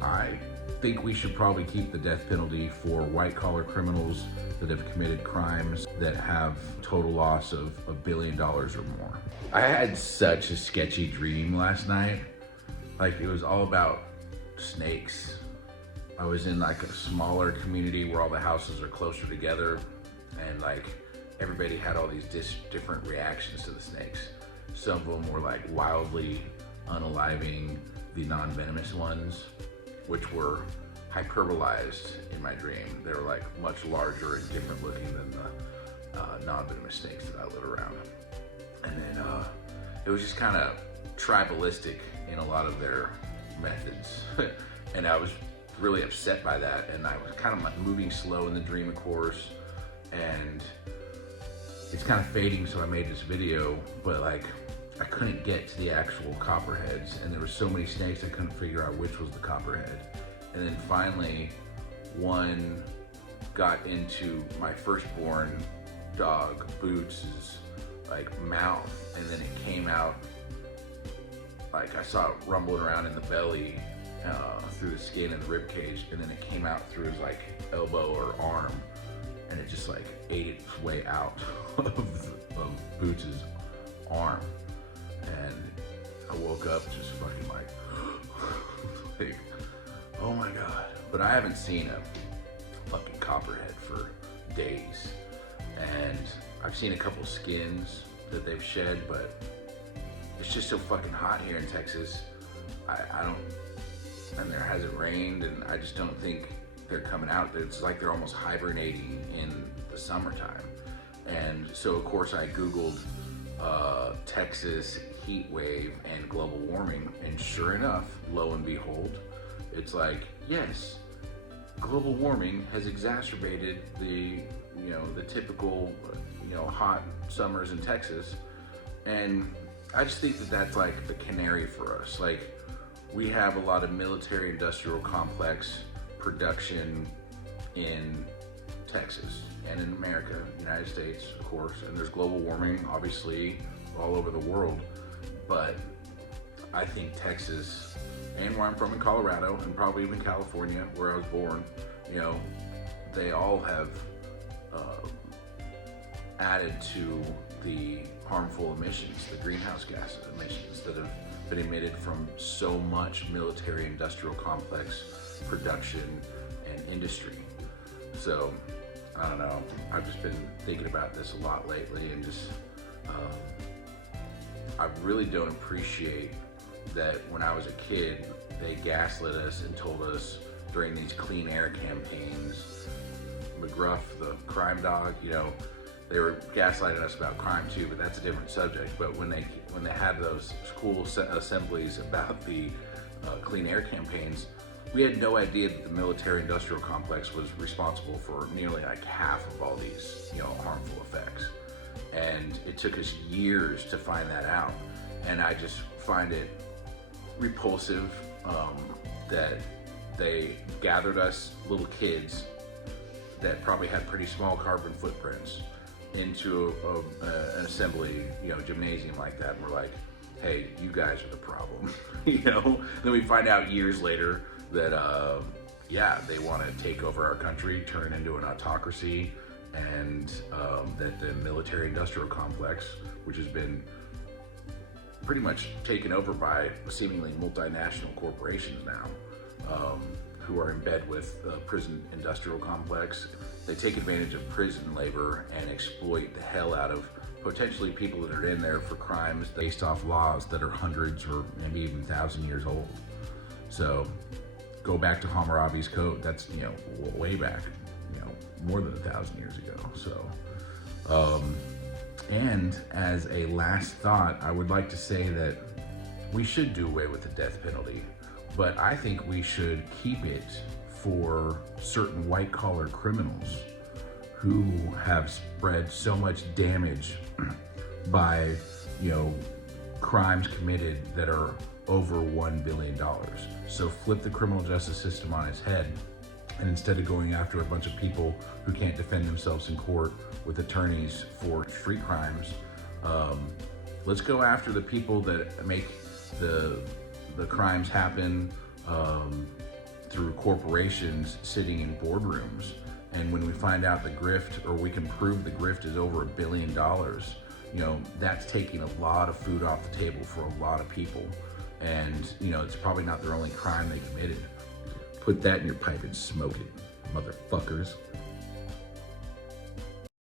I think we should probably keep the death penalty for white-collar criminals that have committed crimes that have total loss of $1 billion or more. I had such a sketchy dream last night. Like, it was all about snakes. I was in like a smaller community where all the houses are closer together, and like everybody had all these different reactions to the snakes. Some of them were like wildly unaliving the non-venomous ones, which were hyperbolized in my dream. They were like much larger and different looking than the non-venomous snakes that I live around. And then it was just kind of tribalistic in a lot of their methods. And I was really upset by that, and I was kind of like moving slow in the dream, of course, and it's kind of fading, so I made this video, but like I couldn't get to the actual copperheads, and there were so many snakes I couldn't figure out which was the copperhead. And then finally one got into my firstborn dog Boots' like mouth, and then it came out, like I saw it rumbling around in the belly through the skin and the rib cage, and then it came out through his like elbow or arm, and it just like ate its way out of Boots' arm. And I woke up just fucking like, like, oh my God. But I haven't seen a fucking copperhead for days. And I've seen a couple skins that they've shed, but it's just so fucking hot here in Texas. I don't, and there hasn't rained, and I just don't think they're coming out. It's like they're almost hibernating in the summertime. And so of course I Googled Texas heat wave and global warming, and sure enough, lo and behold, it's like, yes, global warming has exacerbated the, you know, the typical, you know, hot summers in Texas. And I just think that that's like the canary for us. Like, we have a lot of military industrial complex production in Texas and in America, United States, of course, and there's global warming, obviously, all over the world. But I think Texas, and where I'm from in Colorado, and probably even California, where I was born, you know, they all have added to the harmful emissions, the greenhouse gas emissions that have been emitted from so much military industrial complex production and industry. So, I don't know, I've just been thinking about this a lot lately, and just, I really don't appreciate that when I was a kid, they gaslit us and told us during these clean air campaigns, McGruff, the crime dog, you know, they were gaslighting us about crime too, but that's a different subject. But when they had those school assemblies about the clean air campaigns, we had no idea that the military industrial complex was responsible for nearly like half of all these, you know, harmful effects. And it took us years to find that out. And I just find it repulsive that they gathered us little kids that probably had pretty small carbon footprints into an assembly, you know, gymnasium like that, and we're like, hey, you guys are the problem. You know, then we find out years later that yeah, they want to take over our country, turn into an autocracy, and that the military industrial complex, which has been pretty much taken over by seemingly multinational corporations now, who are in bed with the prison industrial complex. They take advantage of prison labor and exploit the hell out of potentially people that are in there for crimes based off laws that are hundreds or maybe even 1,000 years old. So go back to Hammurabi's code. That's, you know, way back, you know, more than 1,000 years ago. So, and as a last thought, I would like to say that we should do away with the death penalty, but I think we should keep it for certain white-collar criminals who have spread so much damage by, you know, crimes committed that are over $1 billion. So flip the criminal justice system on its head, and instead of going after a bunch of people who can't defend themselves in court with attorneys for street crimes, let's go after the people that make the crimes happen, through corporations sitting in boardrooms. And when we find out the grift, or we can prove the grift is over $1 billion, you know, that's taking a lot of food off the table for a lot of people. And, you know, it's probably not their only crime they committed. Put that in your pipe and smoke it, motherfuckers.